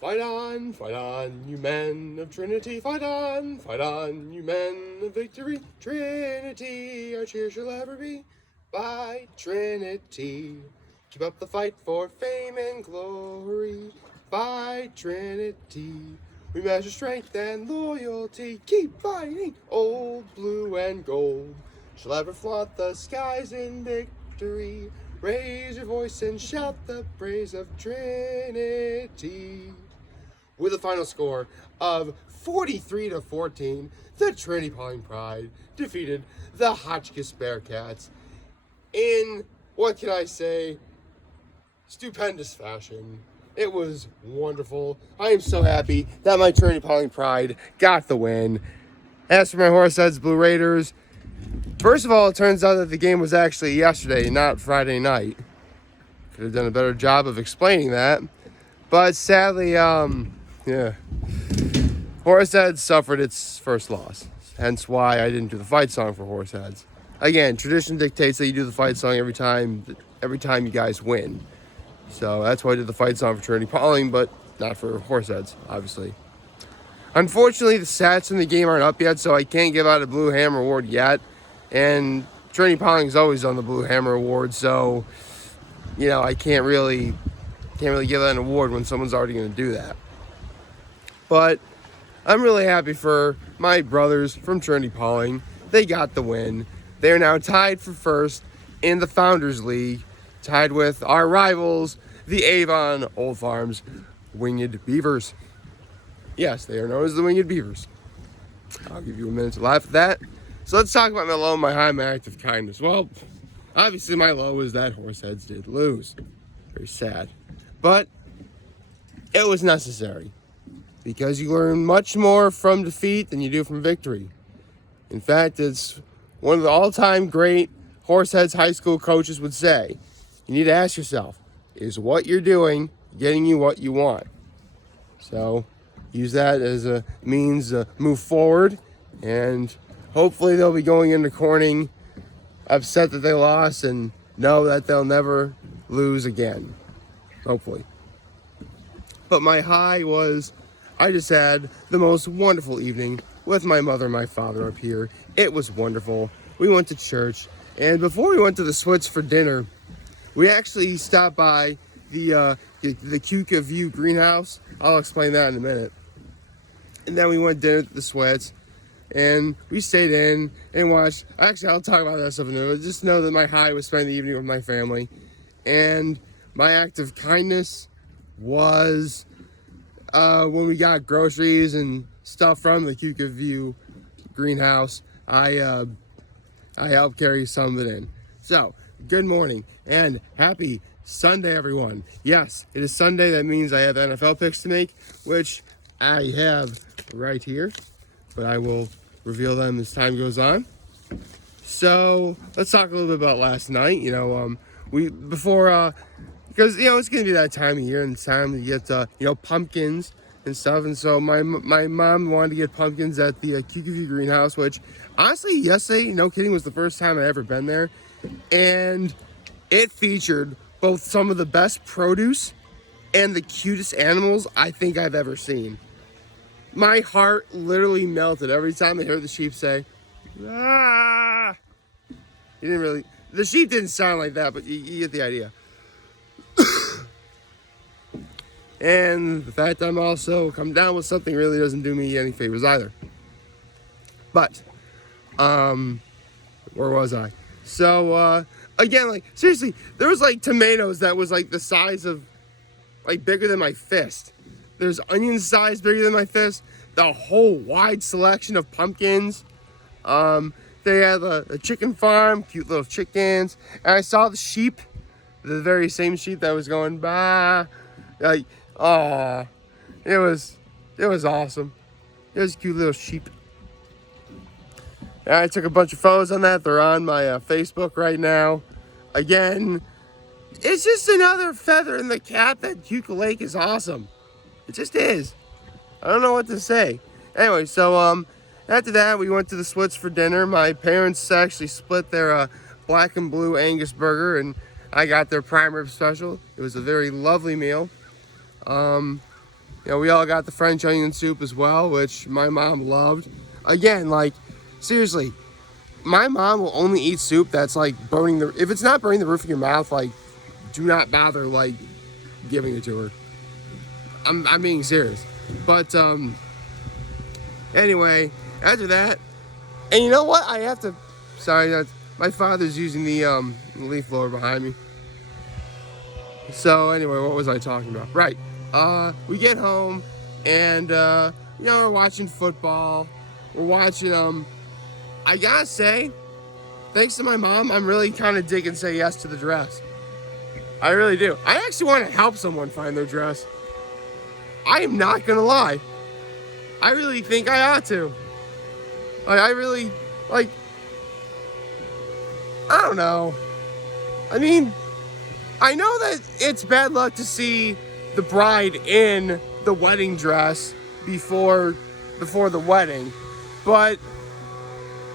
fight on, you men of Trinity, fight on, you men of victory. Trinity, our cheer shall ever be by Trinity. Keep up the fight for fame and glory by Trinity. We measure strength and loyalty, keep fighting, old blue and gold. Shall ever flaunt the skies in victory. Raise your voice and shout the praise of Trinity. With a final score of 43-14, the Trinity-Pawling Pride defeated the Hotchkiss Bearcats in, what can I say, stupendous fashion. It was wonderful. I am so happy that my Trinity-Pawling Pride got the win. As for my Horseheads Blue Raiders, first of all, it turns out that the game was actually yesterday, not Friday night. Could have done a better job of explaining that. But sadly, Horseheads suffered its first loss. Hence why I didn't do the fight song for Horseheads. Again, tradition dictates that you do the fight song every time you guys win. So that's why I did the fight song for Trinity-Pawling, but not for Horseheads, obviously. Unfortunately, the stats in the game aren't up yet, so I can't give out a Blue Hammer Award yet. And Trinity-Pawling is always on the Blue Hammer Award, so I can't really give out an award when someone's already going to do that. But I'm really happy for my brothers from Trinity-Pawling. They got the win. They are now tied for first in the Founders League, tied with our rivals, the Avon Old Farms Winged Beavers. Yes, they are known as the Winged Beavers. I'll give you a minute to laugh at that. So let's talk about my low, my high, my act of kindness. Well, obviously my low is that Horseheads did lose. Very sad. But it was necessary, because you learn much more from defeat than you do from victory. In fact, it's one of the all-time great Horseheads high school coaches would say, you need to ask yourself, is what you're doing getting you what you want? So use that as a means to move forward, and hopefully they'll be going into Corning upset that they lost and know that they'll never lose again. Hopefully. But my high was I just had the most wonderful evening with my mother and my father up here. It was wonderful. We went to church, and before we went to the Swits for dinner, we actually stopped by the Keuka View greenhouse. I'll explain that in a minute. And then we went to dinner at the Swits, and we stayed in and watched. Actually, I'll talk about that stuff in a minute. Just know that my high was spending the evening with my family, and my act of kindness was when we got groceries and stuff from the Keuka View greenhouse, I helped carry some of it in. So, good morning and happy Sunday, everyone. Yes, it is Sunday. That means I have NFL picks to make, which I have right here, but I will reveal them as time goes on. So, let's talk a little bit about last night. Because it's gonna be that time of year, and it's time to get pumpkins and stuff. And so my mom wanted to get pumpkins at the Keuka View greenhouse, which honestly yesterday, no kidding, was the first time I ever been there, and it featured both some of the best produce and the cutest animals I think I've ever seen. My heart literally melted every time I heard the sheep say, "Ah!" The sheep didn't sound like that, but you get the idea. And the fact I'm also come down with something really doesn't do me any favors either. But, where was I? So, again, seriously, there was, tomatoes that was, the size of, bigger than my fist. There's onion size bigger than my fist. The whole wide selection of pumpkins. They had a chicken farm, cute little chickens. And I saw the sheep, the very same sheep that was going, bah. It was awesome. It was a cute little sheep. And I took a bunch of photos on that. They're on my Facebook right now. Again, it's just another feather in the cap that Keuka Lake is awesome. It just is. I don't know what to say. Anyway, so after that, we went to the Swits for dinner. My parents actually split their black and blue Angus burger, and I got their prime rib special. It was a very lovely meal. You know, we all got the French onion soup as well, which my mom loved. Again, like, seriously, my mom will only eat soup that's like if it's not burning the roof of your mouth, like, do not bother, like, giving it to her. I'm being serious. But, anyway, after that, and you know what? I have to, sorry, my father's using the leaf blower behind me. So, anyway, what was I talking about? Right. We get home, and, you know, we're watching football. We're watching, I gotta say, thanks to my mom, I'm really kind of digging Say Yes to the Dress. I really do. I actually want to help someone find their dress. I am not gonna lie. I really think I ought to. Like, I really, like, I don't know. I mean, I know that it's bad luck to see the bride in the wedding dress before the wedding, but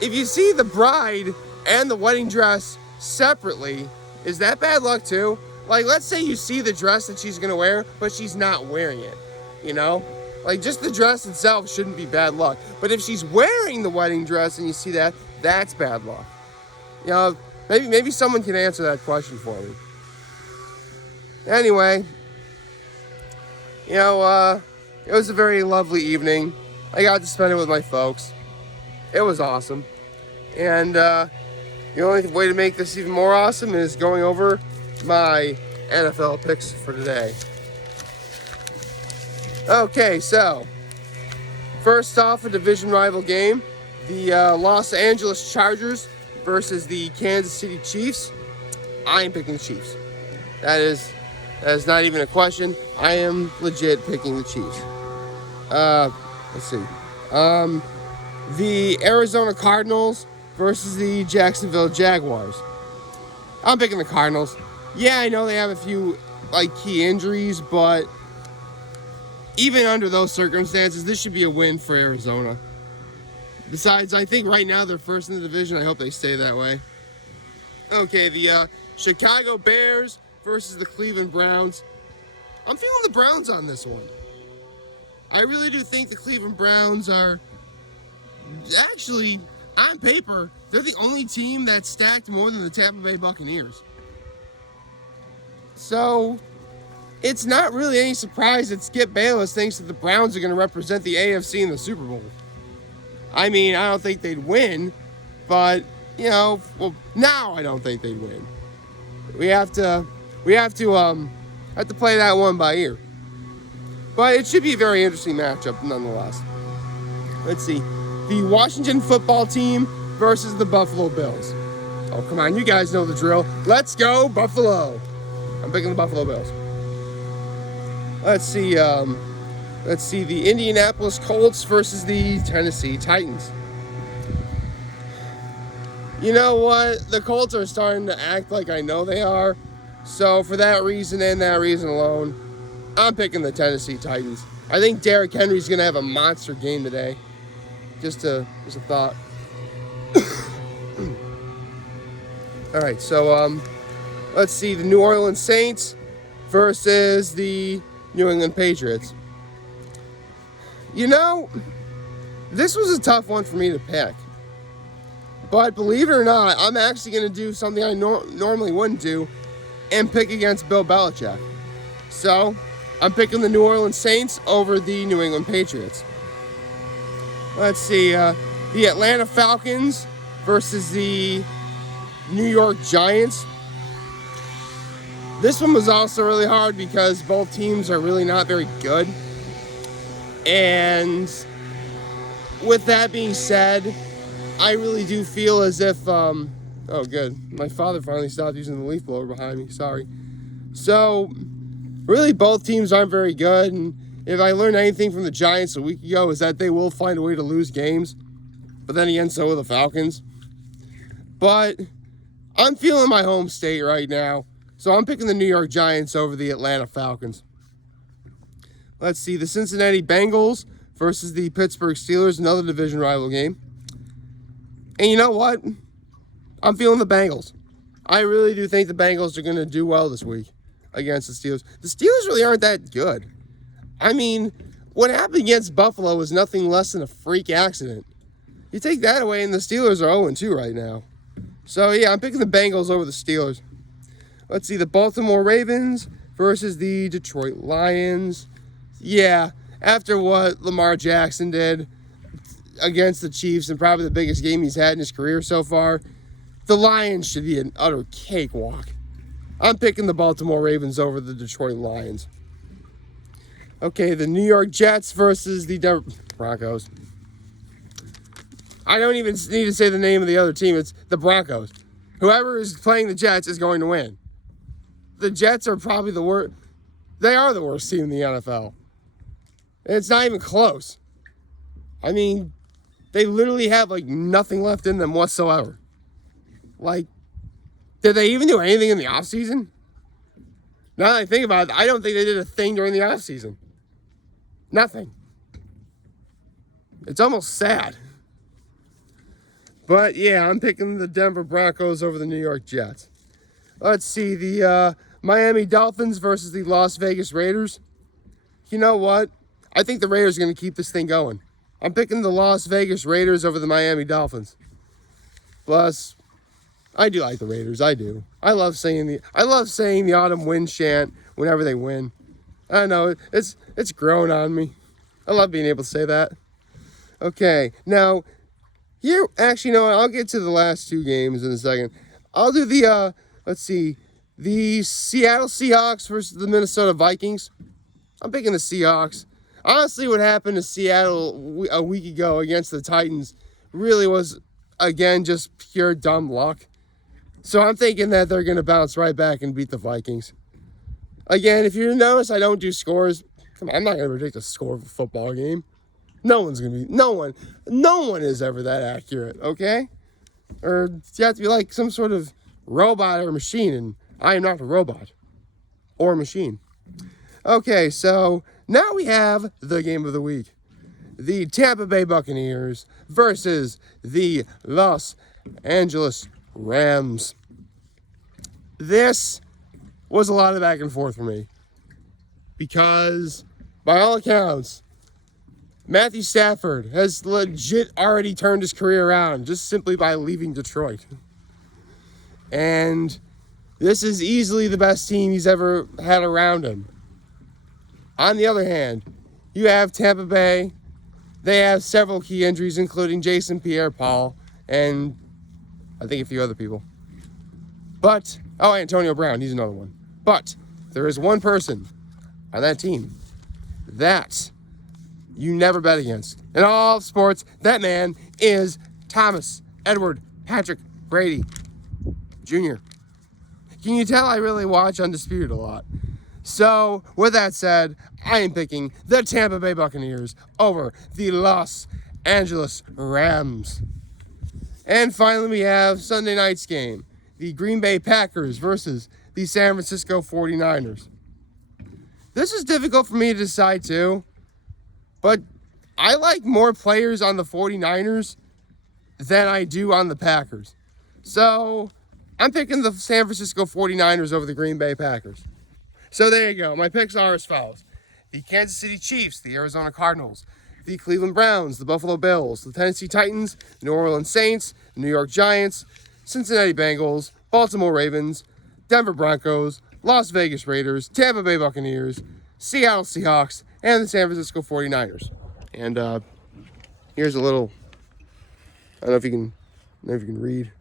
if you see the bride and the wedding dress separately, is that bad luck too? Like, let's say you see the dress that she's gonna wear, but she's not wearing it, you know? Like, just the dress itself shouldn't be bad luck. But if she's wearing the wedding dress and you see that, that's bad luck. You know, maybe someone can answer that question for me. Anyway, you know, it was a very lovely evening. I got to spend it with my folks. It was awesome. And the only way to make this even more awesome is going over my NFL picks for today. Okay, so first off, a division rival game. The Los Angeles Chargers versus the Kansas City Chiefs. I am picking the Chiefs. That is not even a question. I am legit picking the Chiefs. Let's see. The Arizona Cardinals versus the Jacksonville Jaguars. I'm picking the Cardinals. Yeah, I know they have a few, like, key injuries, but even under those circumstances, this should be a win for Arizona. Besides, I think right now they're first in the division. I hope they stay that way. Okay, the Chicago Bears versus the Cleveland Browns. I'm feeling the Browns on this one. I really do think the Cleveland Browns are actually, on paper, they're the only team that's stacked more than the Tampa Bay Buccaneers. So, it's not really any surprise that Skip Bayless thinks that the Browns are going to represent the AFC in the Super Bowl. I mean, I don't think they'd win, but, you know, well, now I don't think they'd win. We have to play that one by ear. But it should be a very interesting matchup nonetheless. Let's see. The Washington football team versus the Buffalo Bills. Oh, come on, you guys know the drill. Let's go, Buffalo. I'm picking the Buffalo Bills. Let's see. The Indianapolis Colts versus the Tennessee Titans. You know what? The Colts are starting to act like I know they are. So for that reason and that reason alone, I'm picking the Tennessee Titans. I think Derrick Henry's going to have a monster game today. Just a thought. All right, so let's see. The New Orleans Saints versus the New England Patriots. You know, this was a tough one for me to pick. But believe it or not, I'm actually going to do something I normally wouldn't do and pick against Bill Belichick. So, I'm picking the New Orleans Saints over the New England Patriots. Let's see, the Atlanta Falcons versus the New York Giants. This one was also really hard because both teams are really not very good. And with that being said, I really do feel as if, oh good, my father finally stopped using the leaf blower behind me, sorry. So, really both teams aren't very good, and if I learned anything from the Giants a week ago is that they will find a way to lose games, but then again, so will the Falcons. But I'm feeling my home state right now, so I'm picking the New York Giants over the Atlanta Falcons. Let's see, the Cincinnati Bengals versus the Pittsburgh Steelers, another division rival game. And you know what? I'm feeling the Bengals. I really do think the Bengals are going to do well this week against the Steelers. The Steelers really aren't that good. I mean, what happened against Buffalo was nothing less than a freak accident. You take that away, and the Steelers are 0-2 right now. So, yeah, I'm picking the Bengals over the Steelers. Let's see, the Baltimore Ravens versus the Detroit Lions. Yeah, after what Lamar Jackson did against the Chiefs, and probably the biggest game he's had in his career so far, the Lions should be an utter cakewalk. I'm picking the Baltimore Ravens over the Detroit Lions. Okay, the New York Jets versus the Denver Broncos. I don't even need to say the name of the other team. It's the Broncos. Whoever is playing the Jets is going to win. The Jets are probably the worst. They are the worst team in the NFL. It's not even close. I mean, they literally have like nothing left in them whatsoever. Like, did they even do anything in the offseason? Now that I think about it, I don't think they did a thing during the offseason. Nothing. It's almost sad. But yeah, I'm picking the Denver Broncos over the New York Jets. Let's see, the Miami Dolphins versus the Las Vegas Raiders. You know what? I think the Raiders are going to keep this thing going. I'm picking the Las Vegas Raiders over the Miami Dolphins. Plus, I do like the Raiders. I do. I love saying the autumn wind chant whenever they win. I don't know. It's grown on me. I love being able to say that. Okay, now here, actually, no, I'll get to the last two games in a second. I'll do the let's see, the Seattle Seahawks versus the Minnesota Vikings. I'm picking the Seahawks. Honestly, what happened to Seattle a week ago against the Titans really was, again, just pure dumb luck. So I'm thinking that they're going to bounce right back and beat the Vikings. Again, if you notice, I don't do scores. Come on, I'm not going to predict a score of a football game. No one is ever that accurate, okay? Or you have to be like some sort of robot or machine, and I am not a robot or machine. Okay, so now we have the game of the week. The Tampa Bay Buccaneers versus the Los Angeles Rams. This was a lot of back and forth for me because, by all accounts, Matthew Stafford has legit already turned his career around just simply by leaving Detroit. And this is easily the best team he's ever had around him. On the other hand, you have Tampa Bay. They have several key injuries, including Jason Pierre-Paul and I think a few other people. But, Antonio Brown, he's another one. But there is one person on that team that you never bet against. In all sports, that man is Thomas Edward Patrick Brady Jr. Can you tell I really watch Undisputed a lot? So, with that said, I am picking the Tampa Bay Buccaneers over the Los Angeles Rams. And finally, we have Sunday night's game, the Green Bay Packers versus the San Francisco 49ers. This is difficult for me to decide too, but I like more players on the 49ers than I do on the Packers. So, I'm picking the San Francisco 49ers over the Green Bay Packers. So there you go. My picks are as follows. The Kansas City Chiefs, the Arizona Cardinals, the Cleveland Browns, the Buffalo Bills, the Tennessee Titans, New Orleans Saints, the New York Giants, Cincinnati Bengals, Baltimore Ravens, Denver Broncos, Las Vegas Raiders, Tampa Bay Buccaneers, Seattle Seahawks, and the San Francisco 49ers. And here's a little, I don't know if you can read.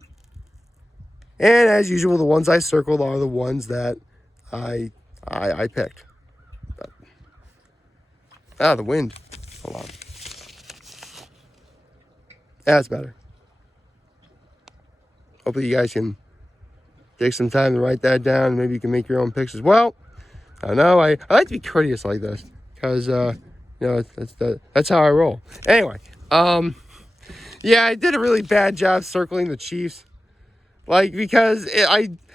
And as usual, the ones I circled are the ones that I picked. But, the wind. Hold on. That's better. Hopefully you guys can take some time to write that down. Maybe you can make your own picks as well. I know I like to be courteous like this because that's how I roll. Anyway, yeah, I did a really bad job circling the Chiefs. Like, because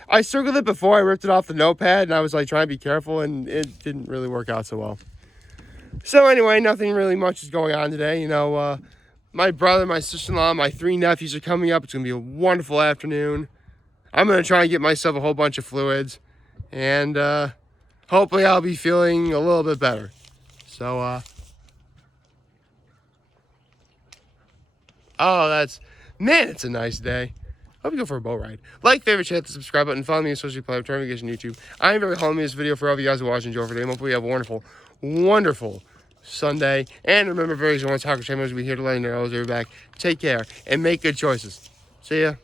I circled it before I ripped it off the notepad, and I was like trying to be careful, and it didn't really work out so well. So anyway, nothing really much is going on today. You know, my brother, my sister-in-law, my 3 nephews are coming up. It's going to be a wonderful afternoon. I'm going to try and get myself a whole bunch of fluids, and hopefully I'll be feeling a little bit better. So, oh, man, it's a nice day. Hope you go for a boat ride. Like, favorite, share, hit the subscribe button. Follow me on social platform, YouTube. I am very home in this video for all of you guys who are watching. Joe for today. Hopefully you have a wonderful, wonderful Sunday. And remember, very soon, Hotchkiss Bearcats will be here to let you know they're back. Take care and make good choices. See ya.